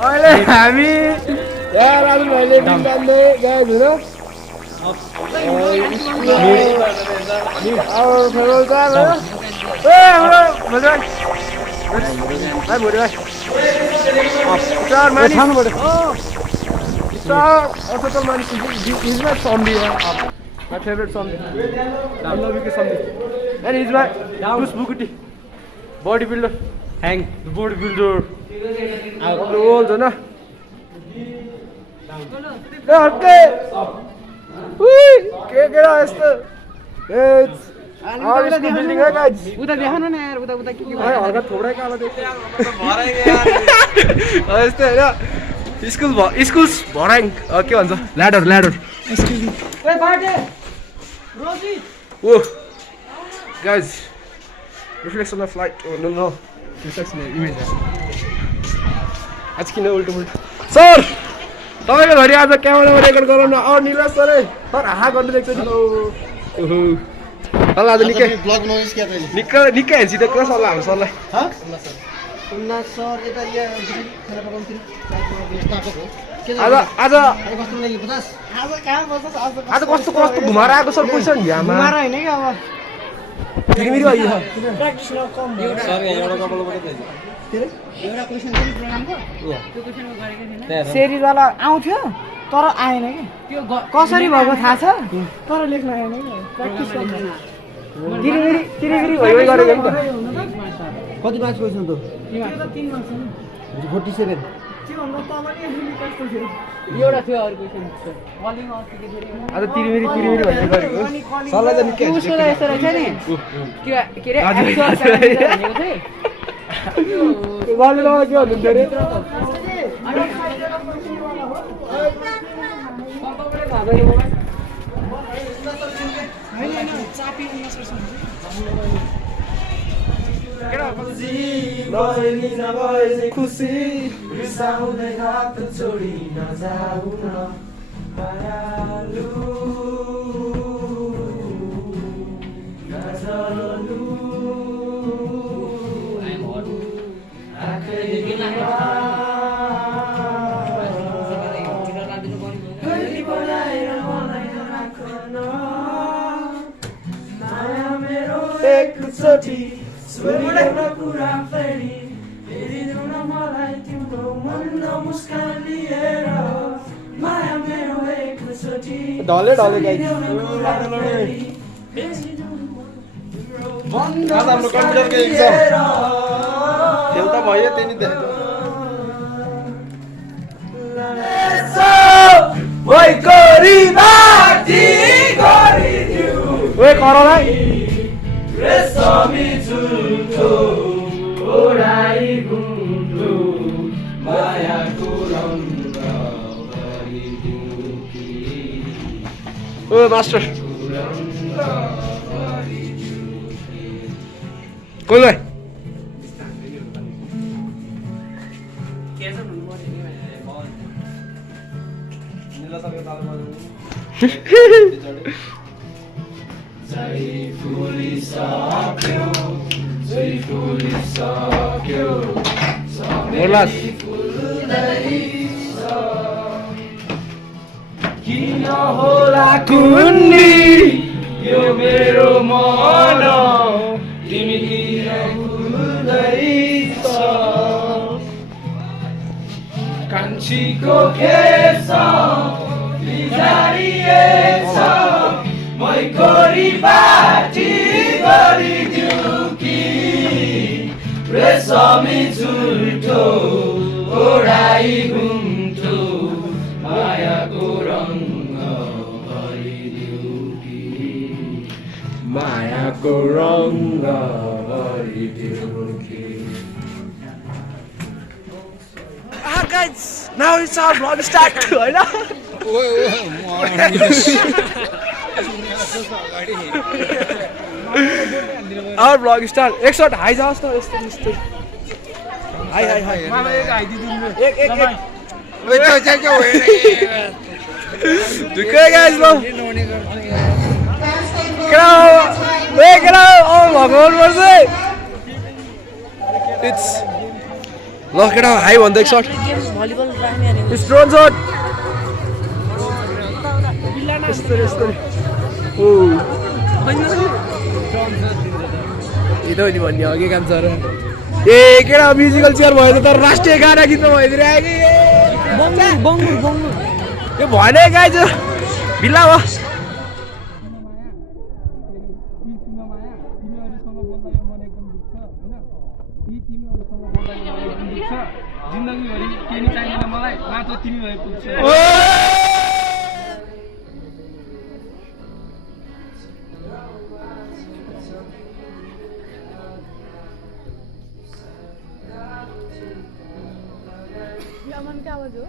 अहिले हामी यहाँ राजु भाइले बिल तान्दै गएको हुन My favorite zombie. I love you, zombie. And he's my Bruce Bugatti, bodybuilder. Hang. The bodybuilder. Of the world, na? Okay. Whee! Get out, It's our school building, guys. उता देखा न यार उता उता के अरे हल्का थोड़ा काला देखो भराइ यार यस्तै हैन स्कुल्स भराइ के भन्छ ल्याडर ओए बाटे रोजी ओ guys reflection of light no reflection image आज किन उल्टो उल्टो सर तपाईको घरि आज क्यामेरामा रेकर्ड गराउन अ निलास सर सर हाहा गर्दै देख्छ नि ओहो सल्लाह आज निकै ब्लग बनाउनुस् क्या तैले निकै हेर्छ त के सल्लाह हाम्रो सरलाई ह उन्ना सर यता यहाँ खाना पकाउँथ्यो स्टाफको हो आज आज कस्तो लागि 50 आज कहाँ बस्छ आज कस्तो कस्तो घुमाएर आएको सर पैसा नि घाममा घुमाएर हैन के अब तिमीहरू आइयो प्र्याक्टिस न कम भयो सर एउटा कपाल पनि छैन के रे एउटा क्वेशन थियो प्रोग्रामको त्यो क्वेशनमा गरेको थिएन सेरिज वाला आउँथ्यो तर आएन के त्यो कसरी भएको थाहा छ तर लेख्न आएन के प्र्याक्टिस गर्नु तिरिगिरी भइ गरेको नि त कति मार्क्स क्वेशन त 3 मार्क्स 47 त्यो भन्दा तल नि कस्तो थियो एउटा थियो अरु क्वेशन कलिङ अस्ति के थियो आज तिरिगिरी भइ गरेको सरलाई त निकै उसो यस्तो रहेछ नि के रे एक्चुअल भनेको चाहिँ वाले के भन्नुहुन्थ्यो रे खुसी रिसाउँदै हात छोडी नजाऊ न मायालु नजलु एकचोटि सुनेर कुरा फेरि हेरिदेऊ न मलाई तिम्रो मन मुस्कान लिएर माया मेरो एकचोटि ढले गाइस आज हाम्रो कम्प्युटरको एक्जाम फेल त भयो त्यही नि ओइ गरिबाटी गरिदिऊ ओइ करलाई रेशमी झुल्ठो ओराई गुन्डो मायाको रङ्ग गरिदिऊ कि ओ मास्टर कोही गए किन होला कुन्नी यो मेरो मन तिमी किन भुल्दैछ कान्छीको केस बिगारिएछ मै गरिबाटी गरिदिऊ कि रेशमी झुल्ठो ओढाई घुम्ठो मायाको रङ्ग गरिदिऊ कि मायाको रङ्ग गरिदिऊ कि guys, now it's our vlog start, होइन our vlog start. एक शॉट हाई जाओस् न यस्तो यस्तो हाई हाई हाई मलाई एक हाई दिदिनु एक ओइ त्यो चाहिँ के हो दुकै गाइस लो केरा ओ भगवान मर्दै ल केटा हाई भन्दै सर्ट भलिबल राख्ने अनि स्ट्रोन सर्ट यस्तो ओ यदो नि भन्ने हो के काम छ र ए केटा म्युजिकल चेयर भयो त तर राष्ट्रिय गाना गीत भइदिएर आयो कि बङ्गुर यो भने गाई छ भिल्ला भयो जिन्दगीभरि केही चाहिँदैन मलाई मात्र तिमी भए पुग्छ अमनका आवाज हो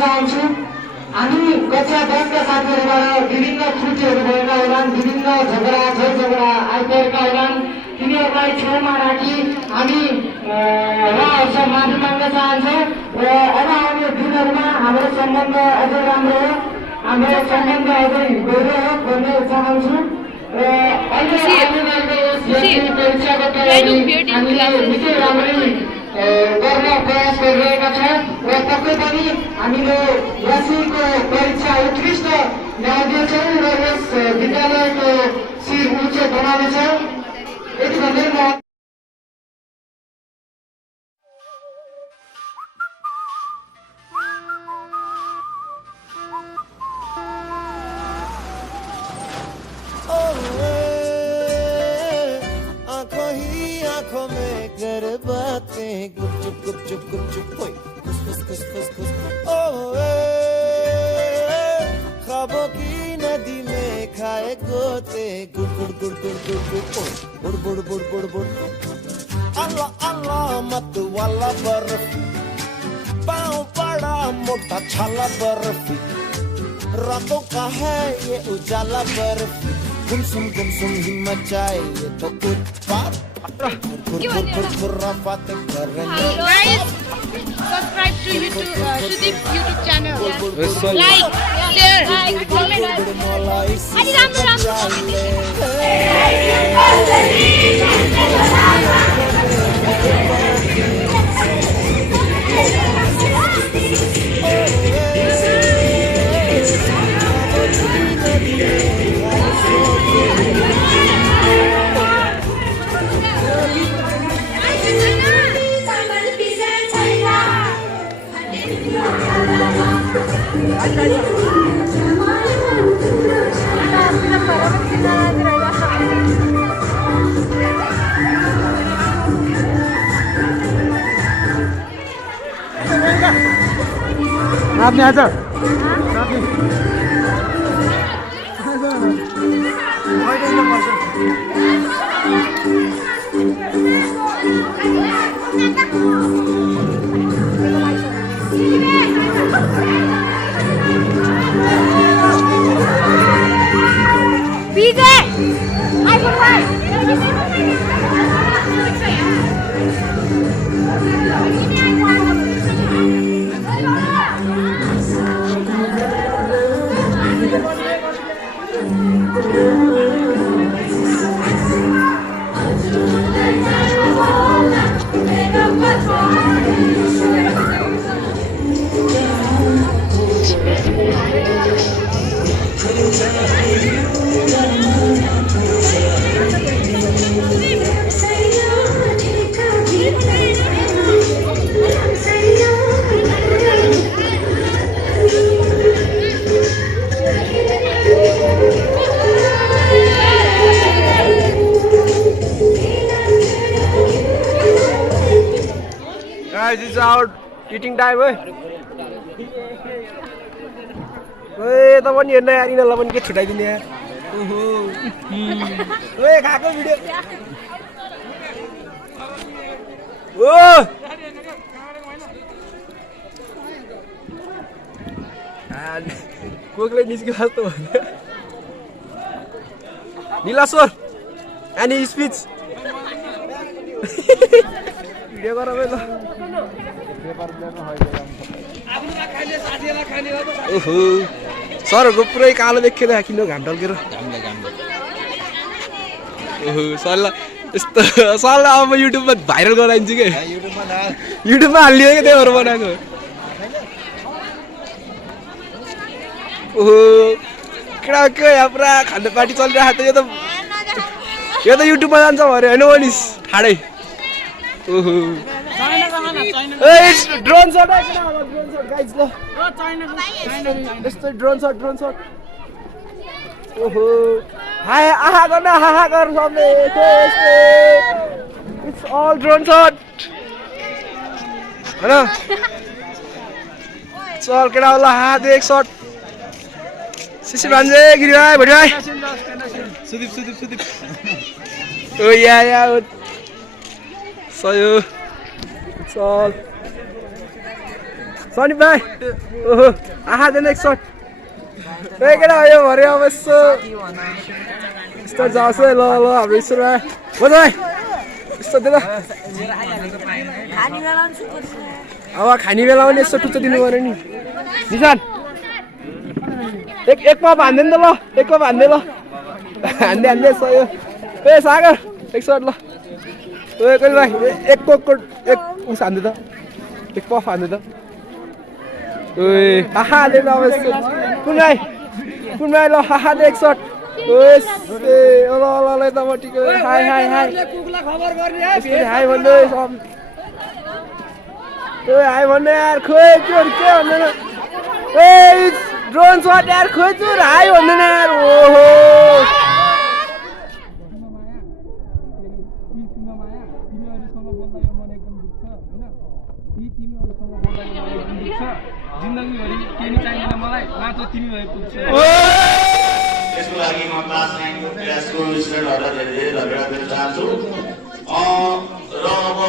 चाहन्छु हामी कक्षा 10 का साथीहरूबाट विभिन्न त्रुटिहरू भएका होलान् विभिन्न झगडा आइपरेका होलान् तिनीहरूलाई छेउमा राखी हामी उहाँहरूसँग माफी माग्न चाहन्छौँ र अब आउने दिनहरूमा हाम्रो सम्बन्ध अझै राम्रो हो हाम्रो सम्बन्ध अझै गहिरो हो भन्ने चाहन्छु र अहिले आउने गएको परीक्षाको तयारी हामीले निकै राम्ररी गर्न प्रयास गरिरहेका छौँ र पक्कै पनि हामीले एसईको परीक्षा उत्कृष्ट ल्याउँदैछौँ र यस विद्यालयको शिर उच्च बनाउनेछौँ यति भन्दै म ख्वाबों की नदी में खाए गोते गुड़ गुड़ गुड़ गुड़ गुड़ गुड़ बुड़ बुड़ बुड़ बुड़ बुड़ अल्लाह अल्लाह मत वाला बर्फी पाँव पड़ा मोटा छाला बर्फी रातों का है ये उजाला बर्फी गुमसुम ही मचाए ये तो उत्पात खुराफात कर रहे हैं Subscribe to YouTube, Sudeep YouTube channel. Like, share, comment. Adi नाच्ने आज Guys, it's out eating time, eh? Hey. ए त पनि हेर्न यार यिनीहरूलाई पनि के छुट्याइदिने यार ओहो ओए खाएको भिडियो ओ कोकले निस्क्यो जस्तो भयो निलास्वर एनी स्पिच भिडियो गर ल ओहो सरहरूको पुरै कालो देखियो त किन घाम ढल्केर ओहो सरलाई यस्तो सरलाई अब युट्युबमा भाइरल गराइदिन्छु कि युट्युबमा हालिदियो कि त्यही भएर बनाएको ओहो केटा के यहाँ पुरा खाना पार्टी चलिरहेको छ यो त युट्युबमा जान्छ भरे होइन मनिस ठाडै ओहो ड्रोन सट गाइज ल यस्तो ड्रोन सट ओहो हाय आहा गर्न हाहा गर सबले इट्स अल ड्रोन सट हैन चल केटा होला हात एक सट सिसी भान्जे गिरी भाइ भोटी भाइ सुदीप ओ या सयो चल सनी भाइ ओहो आहा देन एक सट ए केटा यो भरे अब यस्तो जाओस् है ल हाम्रो ईश्वर भाइ हो भाइ यस्तो दे ल अब खाने बेला पनि यस्तो टुच्चो दिनु पर्यो नि निशान एक पप हान्दै नि त ल एक पप हान्दै ल हान्दै सयो ए सागर एक सट ल ओ कहिले भाइ एक कोक एक उस हान्दै त एक पफ हान्दै त ओए हाहा ले ल कुन भाइ ल हाहा दे एक सट ओए ल त म ठिकै हाय कुकला खबर गर्ने है हाय भन्दै सब ओए हाय भन्दै यार खोइ के भन्दैन ए ड्रोन सट यार खोइ चुर हाय भन्दैन यार ओहो यसको लागि म क्लास 9 क्लासको स्टुडेन्टहरूलाई धेरै धन्यवाद दिन चाहन्छु र अब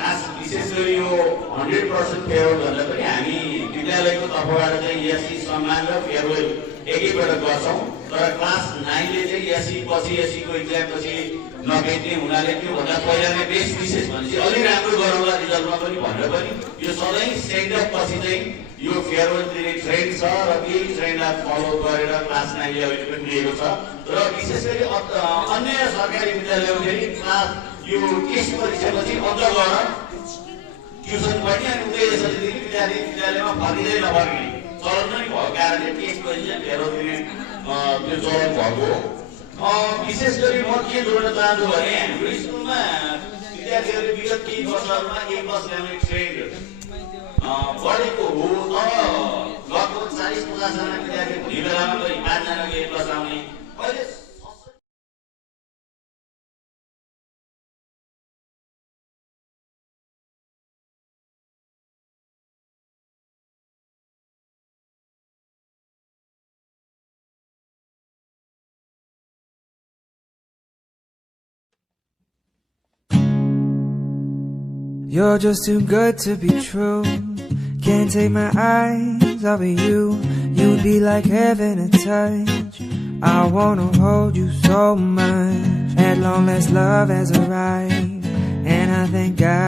खास विशेष गरी यो 100% फेयरवेल भन्दा पनि हामी विद्यालयको तर्फबाट चाहिँ एससी सम्मान र फेयरवेल एकैपल्ट गर्छौँ तर क्लास 9 ले चाहिँ एससी पछि एससीको एक्जाम पछि नभेट्ने हुनाले त्यो भन्दा पहिला नै बेस्ट विशेष भनेपछि अलि राम्रो गरौँला रिजल्टमा पनि भनेर पनि यो सधैँ सेन्ड अप पछि चाहिँ यो फेयरवेल दिने ट्रेन्ड छ र त्यही ट्रेन्डलाई फलो गरेर क्लास 9 ले अहिले पनि लिएको छ र विशेष गरी अन्य सरकारी विद्यालयमा फेरि क्लास यो टेस्ट परीक्षापछि अझ गएर ट्युसन पनि अनि उतै यसरी विद्यालयमा फर्किँदै नफर्किने चलन नै भएको कारणले टेस्ट परीक्षा फेयरवेल दिने त्यो चलन भएको हो विशेष गरी म के जोड्न चाहन्छु भने हाम्रो स्कुलमा विद्यार्थीहरू विगत केही वर्षहरूमा एक बस ल्याउने ट्रेन्ड बढेको हो तर लगभग 40-50 जना विद्यार्थी हुने बेलामा पनि 5 जनाको एक बस आउने अहिले You're just too good to be true. Can't take my eyes off of you. You'd be like heaven to touch. I wanna hold you so much. At long last love has arrived, and I thank God.